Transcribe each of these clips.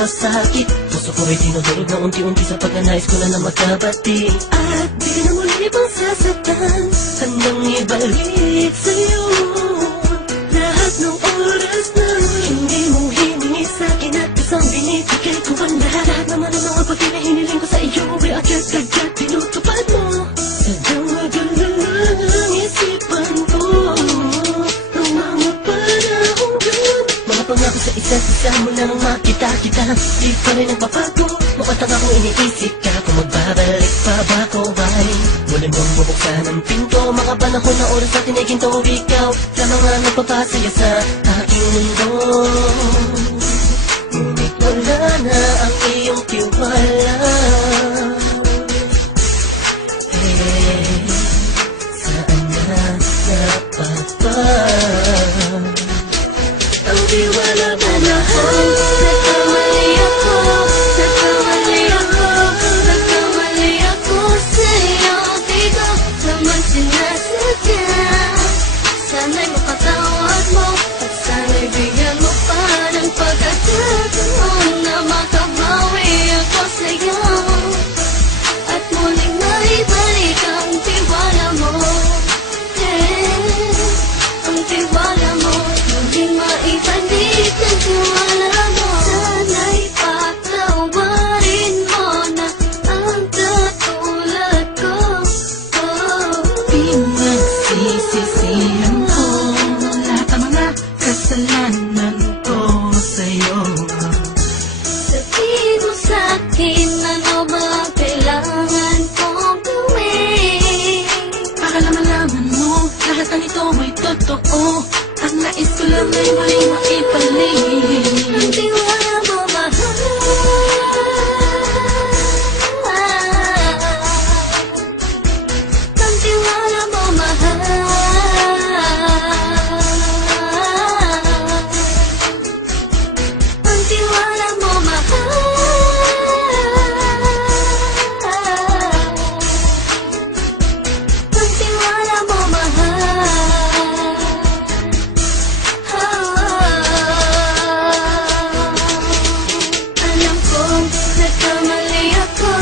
nagpapasakit. Puso ko ay dinudurog na unti-unti sa pagkanais ko na magkabati. At di na muli pang sasaktan, handang ibalik sa'yo lahat ng oras na hindi mo hiningi sa'kin at isang binibigay ko ang lahat naman ang mga bagay na hiniling ko sa iyo ay agad-agad tinutupad mo. Sadyang maganda ang isipan ko ng mga panahon yun. Mga pangako sa isa't isa mula nang makita-kita, di pa rin nagpapago. Mukatang akong iniisip ka kung magbabalik pa ba ko ba'y muling bang bubuksan ang pinto. Mga panahon na oras natin ay ginto, ikaw lamang ang nagpapasaya sa aking mundo. Ngunit wala na ang iyong tiwala. Saan na napapa ang tiwala mo na Nagkamali ako, nagkamali ako, nagkamali ako sa'yo. Di ko naman sinasadya. Sana'y mapatawad mo at sana'y bigyan mo pa ng pagkakataon na makabawi ako sa'yo at muling maibalik ang tiwala mo. Ang tiwala mo, muling maibalik ang tiwala mo. Sana'y patawarin mo na ang katulad ko. Pinagsisisihan ko lahat ang mga kasalanan ko sa'yo. Sabihin mo sa'kin ano ba ang kailangan kong gawin. Para malaman mo lahat ng ito ay totoo. Ang nais ko lang ay muling maibalik Ang tiwala mo, mahal. Ang tiwala mo, mahal. Ang tiwala mo, mahal. Ang tiwala mo, mahal. Alam kong nagkamali ako,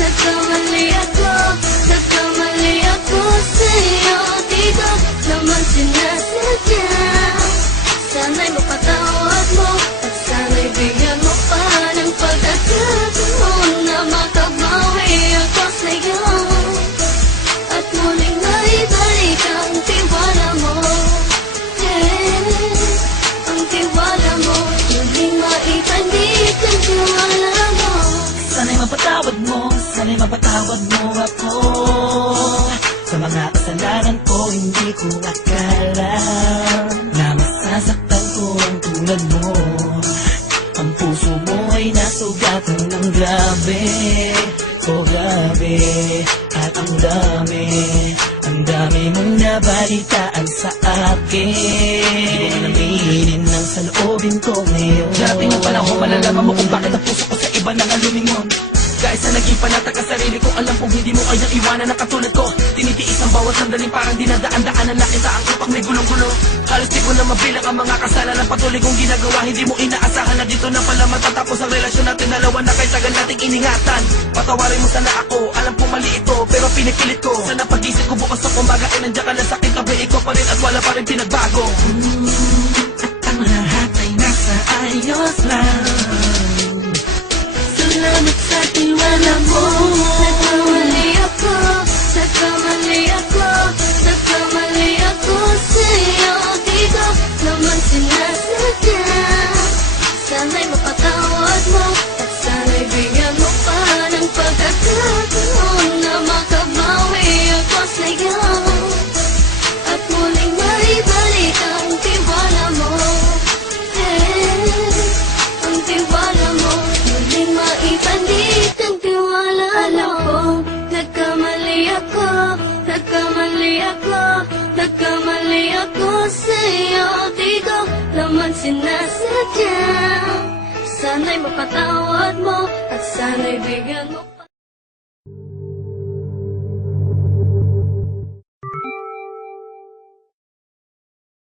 nagkamali ako, nagkamali ako sa'yo. Di ko naman sinasadya. Sana'y mapatawad mo at sana'y bigyan mo pa ng pagkakataon na makabawi ako sa'yo at muling maibalik ang tiwala mo. Ang tiwala mo, muling maibalik ang tiwala mo. Sana'y mapatawad mo ako sa mga kasalanan ko. Hindi ko akala na masasaktan ko ang tulad mo. Ang puso mo ay nasugatan ng grabe. Oh grabe, at ang dami mong nabalitaan sa akin. Hindi ko naminin ng saloobin ko ngayon. Darating ang panahon, malalaman mo kung bakit ang puso ko sa iba nang lumingon. Kahit sa naging panatag ang sarili ko, alam kong hindi mo kayang iwanan na katulad ko. Tinitiis ang bawat sandaling parang dinadaan-daanan na kita ang kapag may gulong-gulo. Halos di ko na mabilang ang mga kasalanan patuloy kong ginagawa. Hindi mo inaasahan na dito na pala matatapos ang relasyon natin dalawa na kahit tagal nating iningatan. Patawarin mo sana ako, alam kong mali ito pero pinipilit ko. Sana pag-isip ko bukas na kumbaga ay nandiyan ka na sakit kabay ko pa rin at wala pa rin pinagbago. At ang lahat ay nasa ayos lang. Salamat sa tiwala mo. Nagkamali ako, nagkamali ako, nagkamali ako sa'yo. Di ko naman sinasadya. Sana'y mapatawad mo at sana'y bigyan mo pa ng pagkakataon na makabawi ako sa'yo at muling maibalik ang tiwala mo. Ang tiwala mo, muling maibalik ang tiwala. Alam kong nagkamali ako, nagkamali ako, nagkamali ako sa'yo. Di ko naman sinasadya. Sana'y mapatawad mo at sana'y bigyan mo